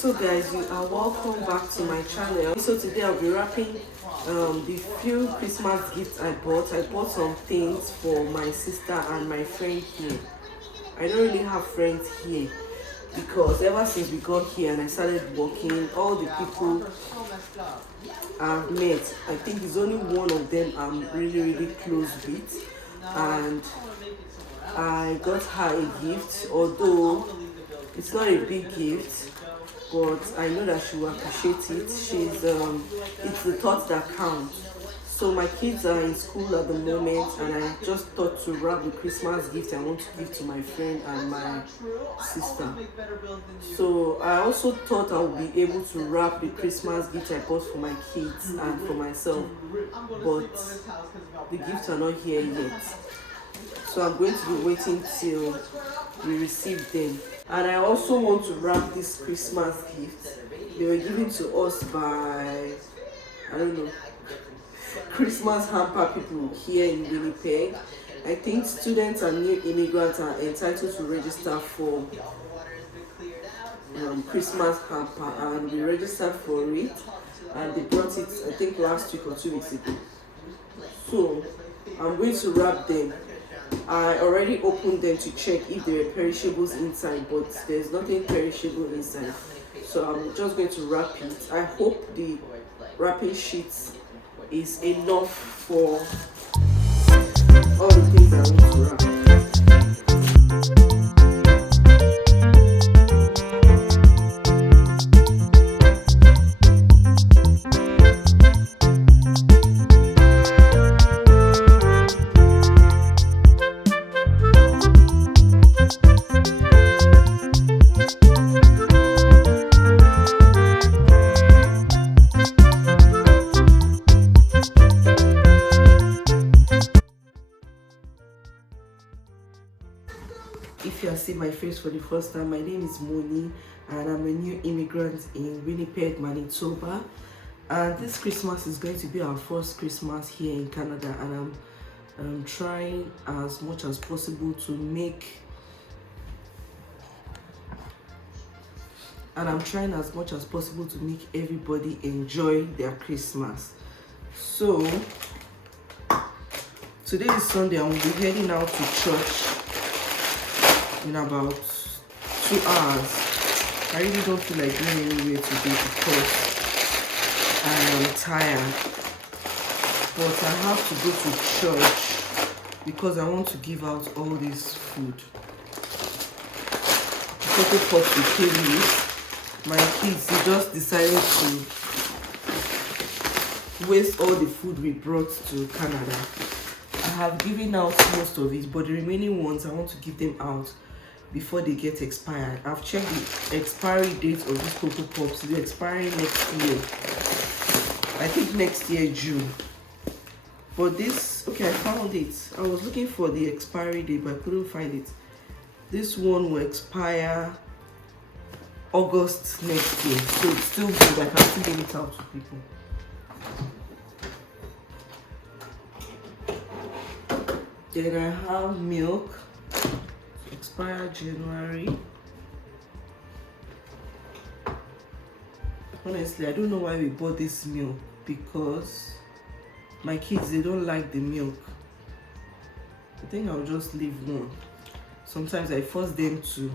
So guys, you are welcome back to my channel. So today I'll be wrapping the few Christmas gifts I bought. I bought some things for my sister and my friend here. I don't really have friends here because ever since we got here and I started working, all the people I've met, I think it's only one of them I'm really close with, and I got her a gift, although it's not a big gift, but I know that she will appreciate it. It's the thought that counts. So my kids are in school at the moment, and I just thought to wrap the Christmas gift I want to give to my friend and my sister. So I also thought I would be able to wrap the Christmas gift I bought for my kids and for myself, but the gifts are not here yet. So I'm going to be waiting till we receive them. And I also want to wrap this Christmas gift. They were given to us by, I don't know, Christmas hamper people here in Winnipeg. I think students and new immigrants are entitled to register for Christmas hamper, and we registered for it, and they brought it I think last week or 2 weeks ago. So I'm going to wrap them. I already opened them to check if there were perishables inside, but there's nothing perishable inside. So I'm just going to wrap it. I hope the wrapping sheet is enough for all the things I want to wrap. If you are seeing my face for the first time, my name is Moni and I'm a new immigrant in Winnipeg, Manitoba. And this Christmas is going to be our first Christmas here in Canada, and I'm trying as much as possible to make everybody enjoy their Christmas. So today is Sunday and we'll be heading out to church in about 2 hours. I really don't feel like going anywhere today because I am tired, but I have to go to church because I want to give out all this food. The cocoa pots we came with, my kids, they just decided to waste all the food we brought to Canada. I have given out most of it, but the remaining ones I want to give them out before they get expired. I've checked the expiry date of these cocoa pops. They're expiring next year. I think next year June. But this, okay, I found it. I was looking for the expiry date, but I couldn't find it. This one will expire August next year, so it's still good. I can still give it out to people. Then I have milk, expire January. Honestly, I don't know why we bought this milk, because my kids, they don't like the milk. I think I'll just leave one. Sometimes I force them to.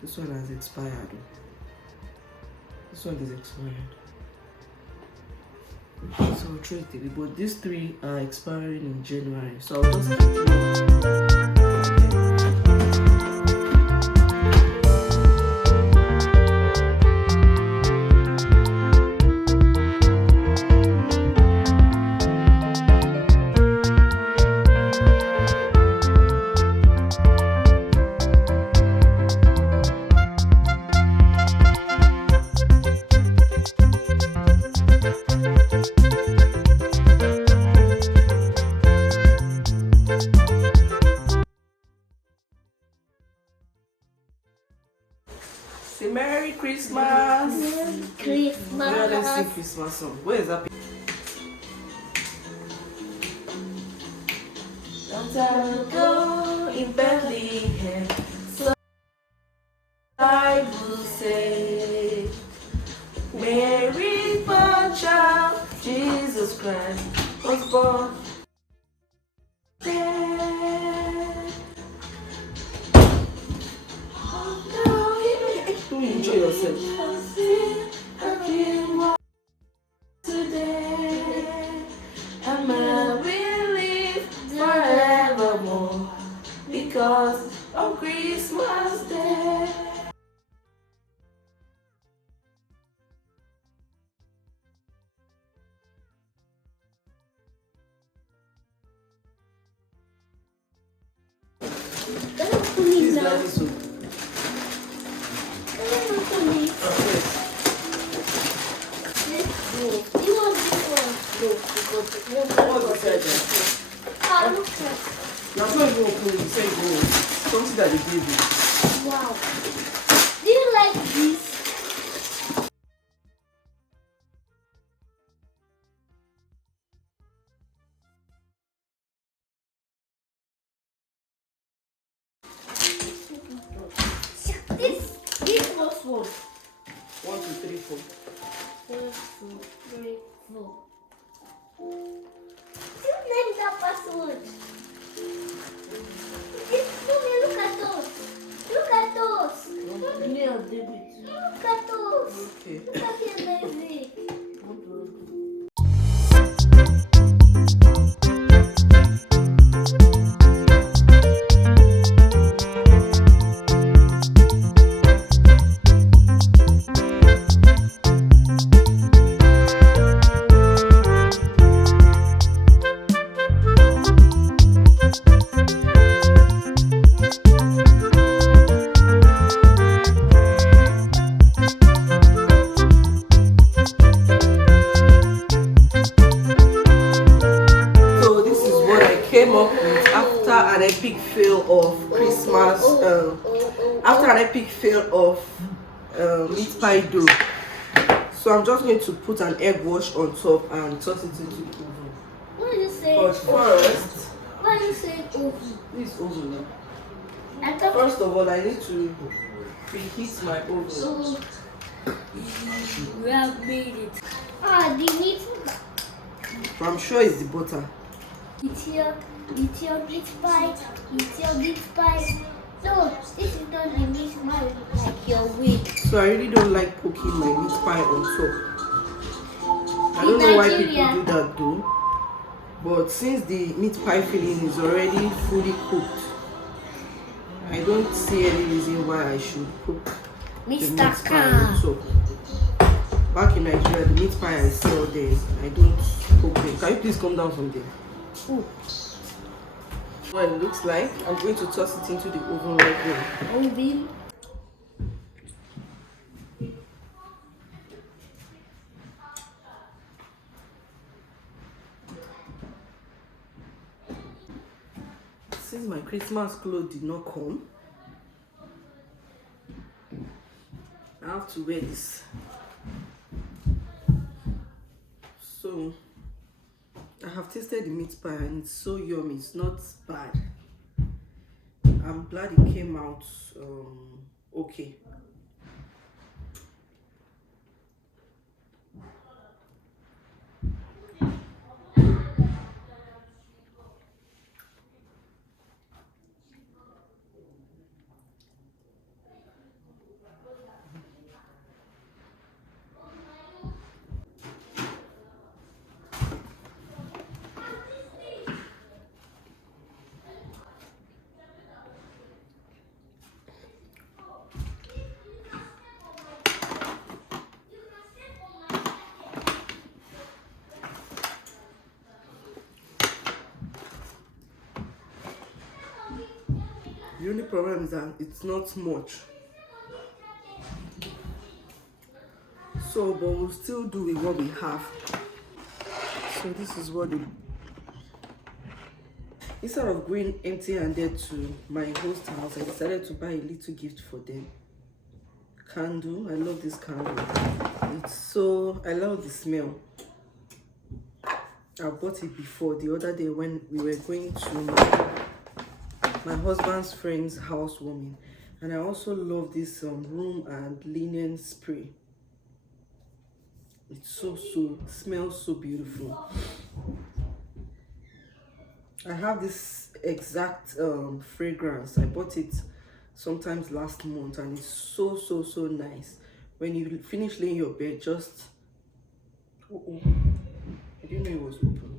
This one has expired. This one is expired. So I'll throw it away. But these 3 are expiring in January, so I'll just keep one. Say Merry Christmas! Merry Christmas! Yeah, let's sing Christmas song. Where is that? Long time ago in Bethlehem, so I will say. because of Christmas Day. Please let this one. That's not even open, you say go. Something that they gave you. Wow. Do you like this? This was one. 1, 2, 3, 4. 1, 2, 3, 4. You named that password. Look at those. Look at those. Yeah, David. Look at those. Okay. Look at the music. Came up with after an epic fail of Christmas, after an epic fail of meat pie dough. So I'm just going to put an egg wash on top and toss it into the oven. What did you say? But first, Why you say oven? this oven now. I thought First of all, I need to preheat my oven. we have made it. Ah, the meat. I'm sure it's the butter. It's your meat pie. It's your meat pie. No, this is not the meat pie like your wig. So I really don't like cooking my meat pie on top. I don't know why people do that though. But since the meat pie filling is already fully cooked, I don't see any reason why I should cook the meat Mr. pie on top. Back in Nigeria, the meat pie I sell there, I don't cook it. Can you please come down from there? Ooh. What it looks like, I'm going to toss it into the oven right now. Oven. Since my Christmas clothes did not come, I have to wear this. So I have tasted the meat pie and it's so yummy. It's not bad. I'm glad it came out okay. The only problem is that it's not much. So, but we'll still do with what we have. So this is what instead of going empty-handed to my host house, I decided to buy a little gift for them. Candle. I love this candle. I love the smell. I bought it before the other day when we were going to my husband's friend's housewarming, and I also love this room and linen spray. It smells so beautiful. I have this exact fragrance. I bought it sometimes last month and it's so nice. When you finish laying your bed, just I didn't know it was open.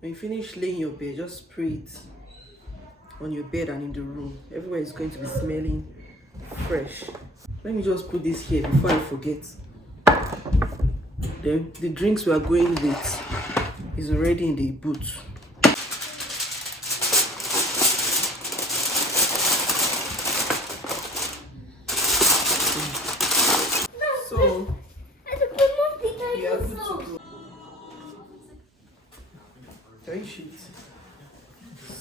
When you finish laying your bed, just spray it on your bed and in the room. Everywhere is going to be smelling fresh. Let me just put this here before I forget. Then the drinks we are going with is already in the boot. So we are good to go. Three sheets.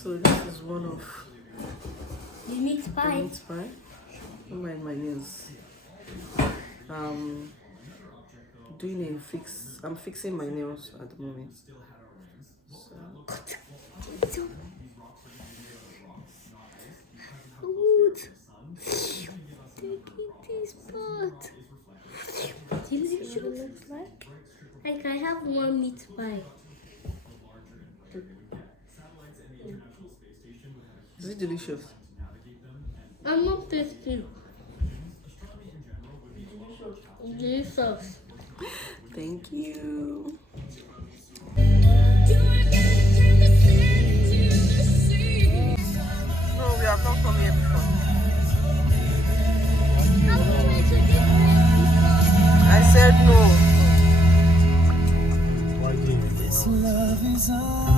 So this is one of the meat the pie. meat pie. Don't mind my nails. I'm fixing my nails at the moment. So. Good. Taking this part. Delicious. Like I have one meat pie. Is it delicious? I'm not tasty. Delicious. Thank you. No, we have not come here before. I said no. This love is all